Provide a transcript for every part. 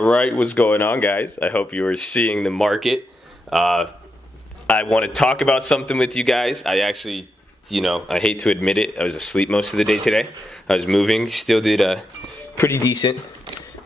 Alright, what's going on, guys? I hope you are seeing the market. I want to talk about something with you guys. I actually, I hate to admit it, I was asleep most of the day today. I was moving, still did pretty decent.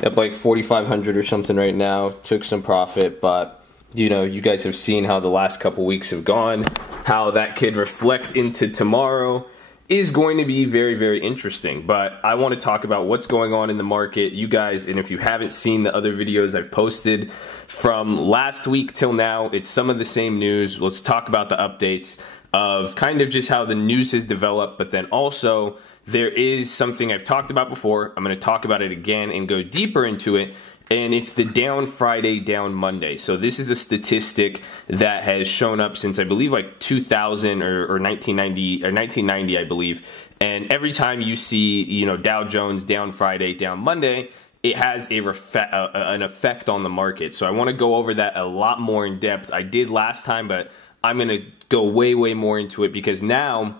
Up like 4,500 or something right now. Took some profit, but you guys have seen how the last couple weeks have gone. How that could reflect into tomorrow is going to be very, very interesting. But I want to talk about what's going on in the market, you guys, and if you haven't seen the other videos I've posted from last week till now, it's some of the same news. Let's talk about the updates of kind of just how the news has developed, but then also there is something I've talked about before. I'm going to talk about it again and go deeper into it. And it's the down Friday, down Monday. So this is a statistic that has shown up since I believe like 2000 or 1990, I believe. And every time you see, Dow Jones down Friday, down Monday, it has an effect on the market. So I want to go over that a lot more in depth. I did last time, but I'm going to go way, way more into it because now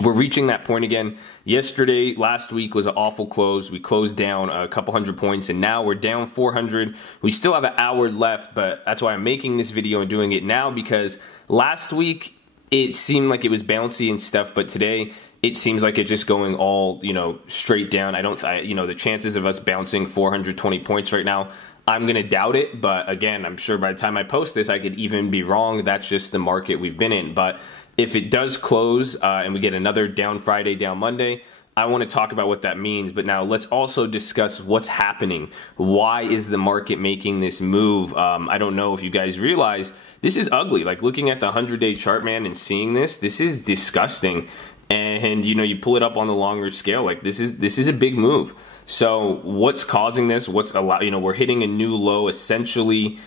we're reaching that point again. Yesterday, last week was an awful close. We closed down a couple hundred points, and now we're down 400. We still have an hour left, but that's why I'm making this video and doing it now, because last week it seemed like it was bouncy and stuff, but today it seems like it's just going all, straight down. The chances of us bouncing 420 points right now, I'm going to doubt it, but again, I'm sure by the time I post this, I could even be wrong. That's just the market we've been in. But if it does close and we get another down Friday, down Monday, I want to talk about what that means. But now let's also discuss what's happening. Why is the market making this move? I don't know if you guys realize this is ugly. Like looking at the 100-day chart, man, and seeing this is disgusting. And you pull it up on the longer scale, like this is a big move. So what's causing this? We're hitting a new low, essentially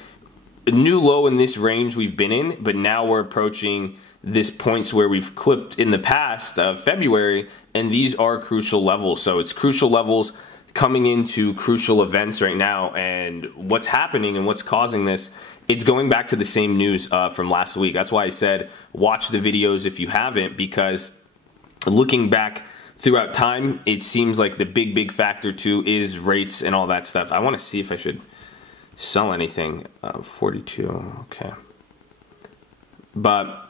a new low in this range we've been in, but now we're approaching this points where we've clipped in the past of February, and these are crucial levels. So it's crucial levels coming into crucial events right now, and what's happening and what's causing this, it's going back to the same news from last week. That's why I said watch the videos if you haven't, because looking back throughout time, it seems like the big factor too is rates and all that stuff. I want to see if I should sell anything. 42, okay. But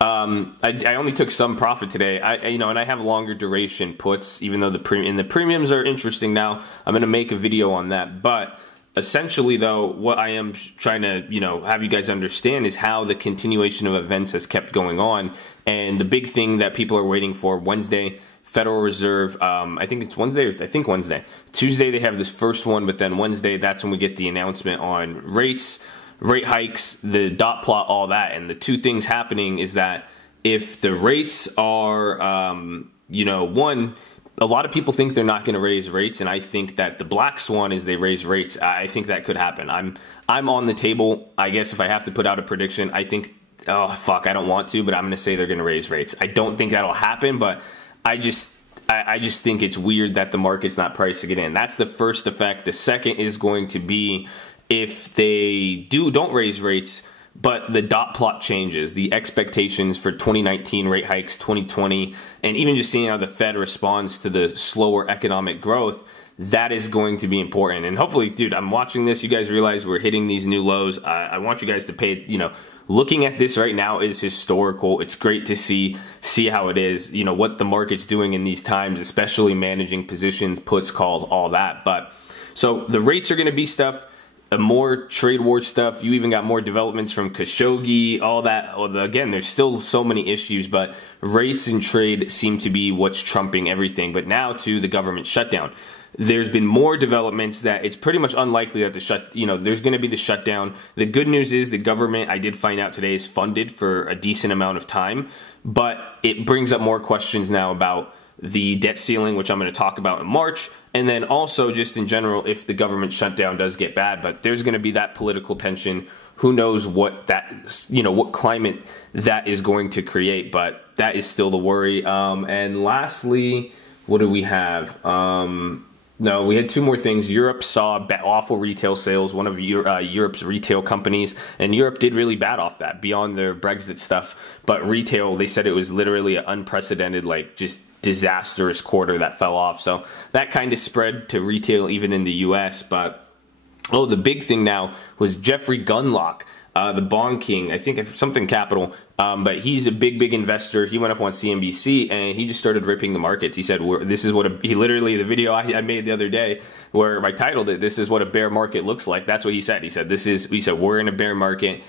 I only took some profit today. And I have longer duration puts, even though the premiums are interesting now. I'm going to make a video on that. But essentially, though, what I am trying to have you guys understand is how the continuation of events has kept going on. And the big thing that people are waiting for, Wednesday, Federal Reserve, I think it's Wednesday, or I think Wednesday. Tuesday they have this first one, but then Wednesday, that's when we get the announcement on rates, rate hikes, the dot plot, all that. And the two things happening is that if the rates are, one, a lot of people think they're not going to raise rates, and I think that the black swan is they raise rates. I think that could happen. I'm on the table. I guess if I have to put out a prediction, I think, oh fuck, I don't want to, but I'm going to say they're going to raise rates. I don't think that'll happen, but I just think it's weird that the market's not pricing it in. That's the first effect. The second is going to be if they don't raise rates, but the dot plot changes, the expectations for 2019 rate hikes, 2020, and even just seeing how the Fed responds to the slower economic growth, that is going to be important. And hopefully, dude, I'm watching this, you guys realize we're hitting these new lows. I want you guys to pay, looking at this right now is historical. It's great to see how it is, what the market's doing in these times, especially managing positions, puts, calls, all that. But so the rates are going to be stuff, more trade war stuff. You even got more developments from Khashoggi, all that. Again, there's still so many issues, but rates and trade seem to be what's trumping everything. But now to the government shutdown. There's been more developments that it's pretty much unlikely that there's going to be the shutdown. The good news is the government, I did find out today, is funded for a decent amount of time, but it brings up more questions now about the debt ceiling, which I'm going to talk about in March, and then also just in general if the government shutdown does get bad. But there's going to be that political tension. Who knows what what climate that is going to create, but that is still the worry. And lastly, what do we have? No, we had two more things. Europe saw awful retail sales, one of Europe's retail companies, and Europe did really bad off that, beyond their Brexit stuff. But retail, they said it was literally an unprecedented, just disastrous quarter that fell off. So that kind of spread to retail even in the US. But Oh, the big thing now was Jeffrey Gunlock, the Bond King, I think something Capital, but he's a big investor. He went up on CNBC and he just started ripping the markets. He said, "This is what he literally, the video I made the other day where I titled it, 'This is what a bear market looks like.'" That's what he said. He said, we're in a bear market.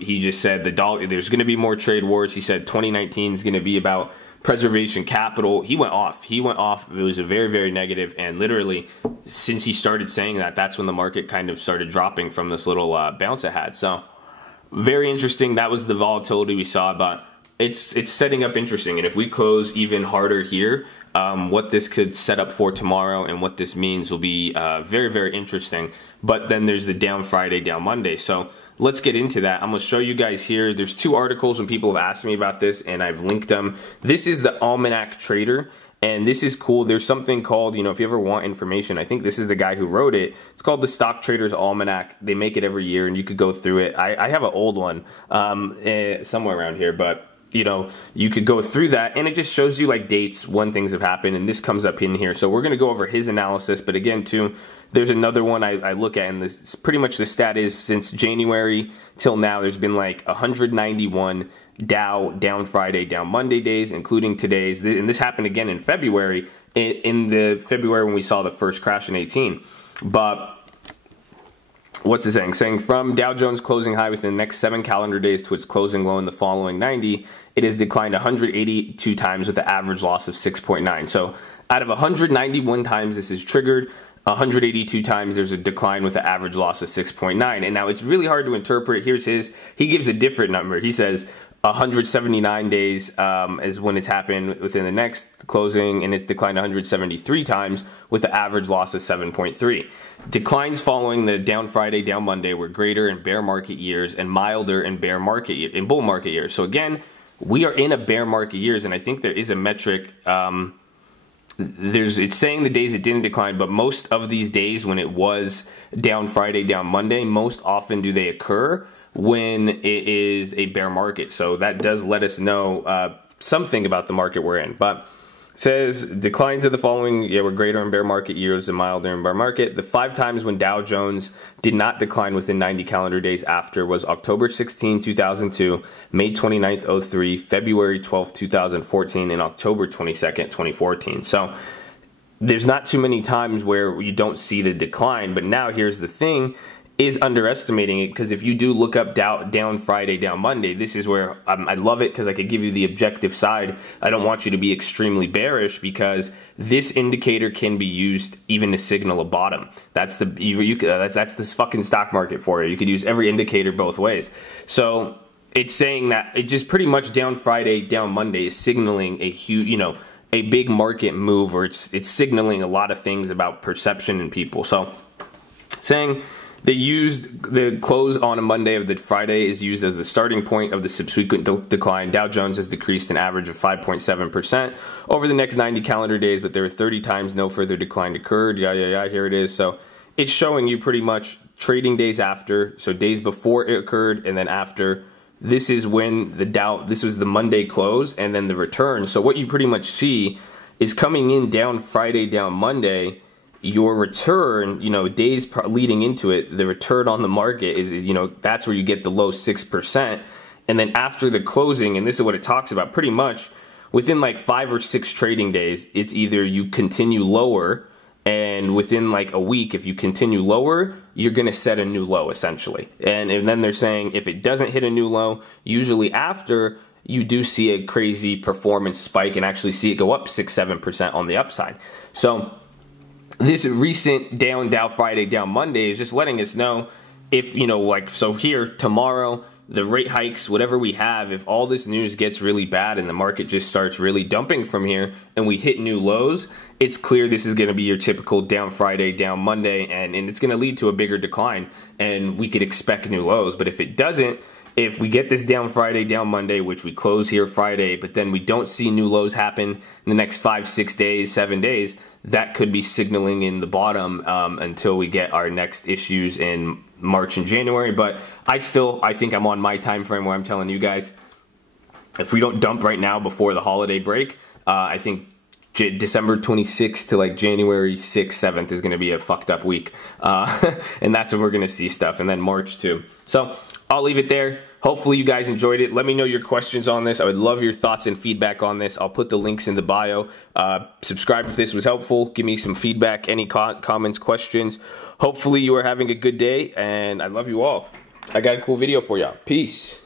He just said there's going to be more trade wars. He said 2019 is going to be about preservation capital. He went off. It was a very negative, and literally since he started saying that, that's when the market kind of started dropping from this little bounce it had. So very interesting. That was the volatility we saw, but it's setting up interesting. And if we close even harder here, what this could set up for tomorrow and what this means will be very interesting. But then there's the down Friday, down Monday. So let's get into that. I'm going to show you guys here. There's two articles when people have asked me about this, and I've linked them. This is the Almanac Trader, and this is cool. There's something called, if you ever want information, I think this is the guy who wrote it. It's called the Stock Traders Almanac. They make it every year, and you could go through it. I have an old one somewhere around here, but you could go through that, and it just shows you like dates when things have happened, and this comes up in here. So we're going to go over his analysis, but again, too, there's another one I look at, and this pretty much the stat is since January till now, there's been like 191 Dow down Friday, down Monday days, including today's, and this happened again in February, in the February when we saw the first crash in 18. But what's it saying? Saying from Dow Jones closing high within the next 7 calendar days to its closing low in the following 90, it has declined 182 times with an average loss of 6.9. So out of 191 times this is triggered, 182 times there's a decline with an average loss of 6.9. And now it's really hard to interpret. Here's he gives a different number. He says 179 days is when it's happened within the next closing, and it's declined 173 times with an average loss of 7.3. Declines following the down Friday, down Monday were greater in bear market years and milder in bull market years. So again, we are in a bear market years, and I think there is a metric. It's saying the days it didn't decline, but most of these days when it was down Friday, down Monday, most often do they occur when it is a bear market. So that does let us know something about the market we're in. But it says declines of the following were greater in bear market years and milder in bear market. The 5 times when Dow Jones did not decline within 90 calendar days after was October 16, 2002, May 29th, 03, February 12th, 2014, and October 22nd, 2014. So there's not too many times where you don't see the decline. But now here's the thing, is underestimating it, because if you do look up down Friday, down Monday, this is where I love it, because I could give you the objective side. I don't want you to be extremely bearish, because this indicator can be used even to signal a bottom. That's that's this fucking stock market for you. You could use every indicator both ways. So it's saying that it just pretty much down Friday, down Monday is signaling a huge, a big market move, or it's signaling a lot of things about perception in people. So saying they used the close on a Monday of the Friday is used as the starting point of the subsequent decline. Dow Jones has decreased an average of 5.7% over the next 90 calendar days, but there were 30 times no further decline occurred. Here it is. So it's showing you pretty much trading days after, so days before it occurred and then after. This is when this was the Monday close and then the return. So what you pretty much see is coming in down Friday, down Monday, your return, days leading into it, the return on the market is, that's where you get the low 6%. And then after the closing, and this is what it talks about, pretty much within like 5 or 6 trading days, it's either you continue lower, and within like a week, if you continue lower, you're going to set a new low essentially. And then they're saying if it doesn't hit a new low, usually after, you do see a crazy performance spike and actually see it go up 6-7% on the upside. So this recent Dow Friday, down Monday is just letting us know if, so here tomorrow, the rate hikes, whatever we have, if all this news gets really bad and the market just starts really dumping from here and we hit new lows, it's clear this is going to be your typical down Friday, down Monday, and it's going to lead to a bigger decline, and we could expect new lows. But if it doesn't, if we get this down Friday, down Monday, which we close here Friday, but then we don't see new lows happen in the next 5, 6 days, 7 days, that could be signaling in the bottom until we get our next issues in March and January. But I think I'm on my time frame where I'm telling you guys, if we don't dump right now before the holiday break, I think December 26th to like January 6th, 7th is going to be a fucked up week. And that's when we're going to see stuff. And then March too. So I'll leave it there. Hopefully you guys enjoyed it. Let me know your questions on this. I would love your thoughts and feedback on this. I'll put the links in the bio. Subscribe if this was helpful. Give me some feedback, any comments, questions. Hopefully you are having a good day, and I love you all. I got a cool video for y'all. Peace.